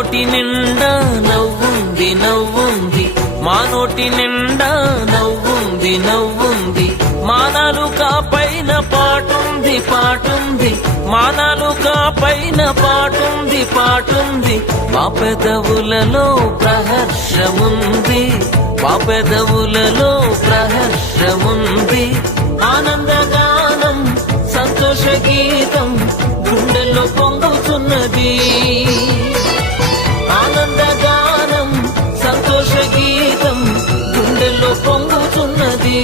నోటి నిండా నవ్వుంది నవ్వుంది, మా నోటి నిండా నవ్వుంది నవ్వుంది, మా నాలుక పైన పాటుంది పాటుంది, మా నాలుక పైన పాటుంది పాటుంది, మా పెదవులలో ప్రహర్షముంది, మా పెదవులలో ప్రహర్షముంది. ఆనందగానం సంతోష గీతం గుండెల్లో పొంగుతున్నది, ఆనందగానం సంతోష గీతం గుండెల్లో పొంగుతున్నది.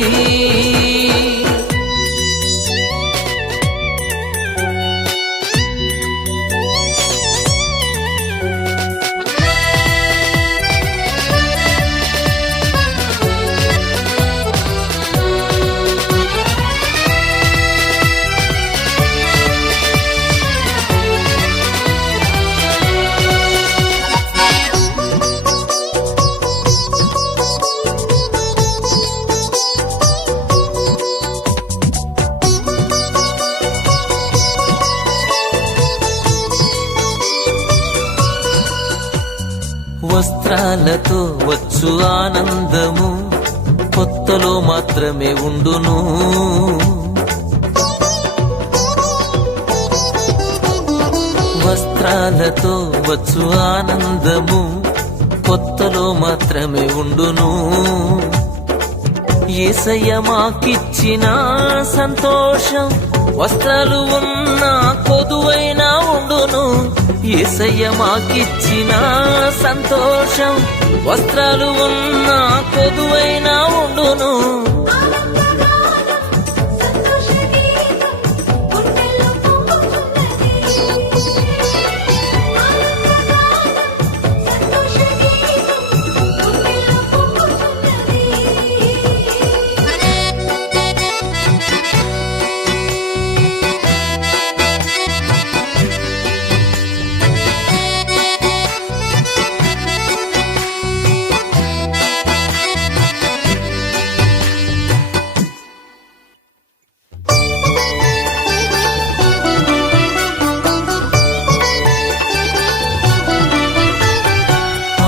వస్త్రాలతో వచ్చు ఆనందము కొత్తలో మాత్రమే ఉండును, వస్త్రాలతో వచ్చు ఆనందము కొత్తలో మాత్రమే ఉండును. యేసయ్య మాకిచ్చిన సంతోషం వస్త్రాలు ఉన్నా కొదువైనా ఉండును, యేసయ్య మాకిచ్చిన సంతోషం వస్త్రాలు ఉన్నా కొదువైనా ఉండును.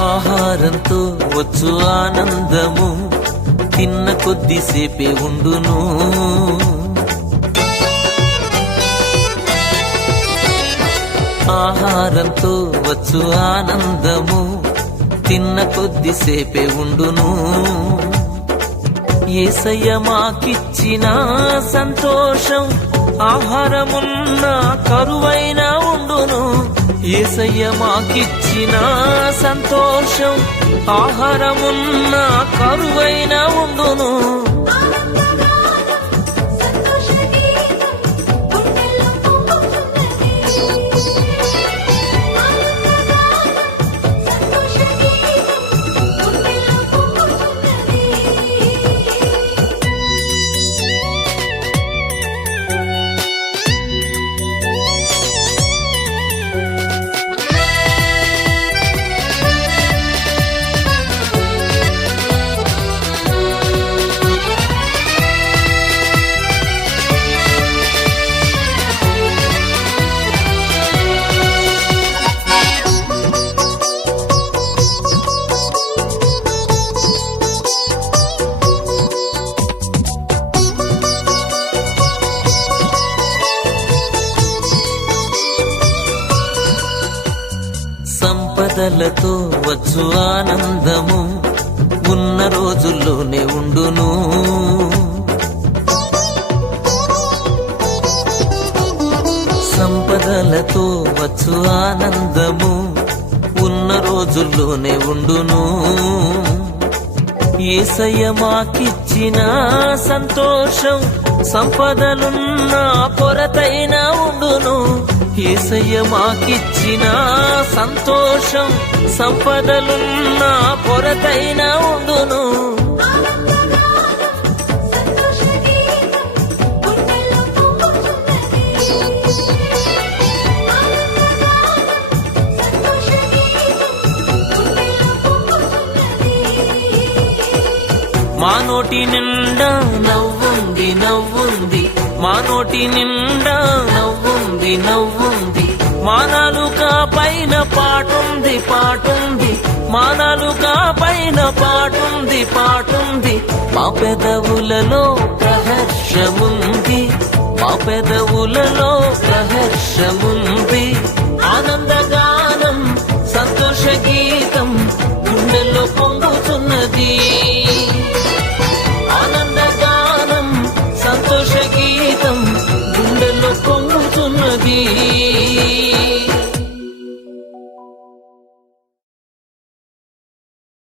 ఆహారంతో వచ్చు ఆనందము తిన్న కొద్దిసేపే ఉండును, ఆహారంతో వచ్చు ఆనందము తిన్న కొద్దిసేపే ఉండును. యేసయ్య మాకిచ్చిన సంతోషం ఆహారమున్నా కరువైనా ఉండును, యేసయ్య మాకిచ్చిన సంతోషం ఆహారమున్నా కరువైనా ఉండును. సంపదలతో వచ్చు ఆనందము ఉన్న రోజుల్లోనే ఉండును, సంపదలతో వచ్చు ఆనందము ఉన్న రోజుల్లోనే ఉండును. యేసయ్య మాకిచ్చిన సంతోషం సంపదలున్న కొరతైనా ఉండును, యేసయ్య మాకిచ్చిన సంతోషం సంపదలున్న కొరతైనా ఉండును. మా నోటి నిండా నవ్వుంది నవ్వుంది, మా నోటి నిండా నవ్వుంది నవ్వుంది, మానాలుగా పైన పాటుంది పాటుంది, మానాలుగా పైన పాటుంది పాటుంది. మా పెదవులలో ప్రహర్షముంది, మా పెదవులలో ప్రహర్షముంది. ఆనందగానం సంతోష గీతం గుండెల్లో పొంగుతున్నది. ఆనందగానం సంతోష గీతం గుండెల్లో పొంగుతున్నది.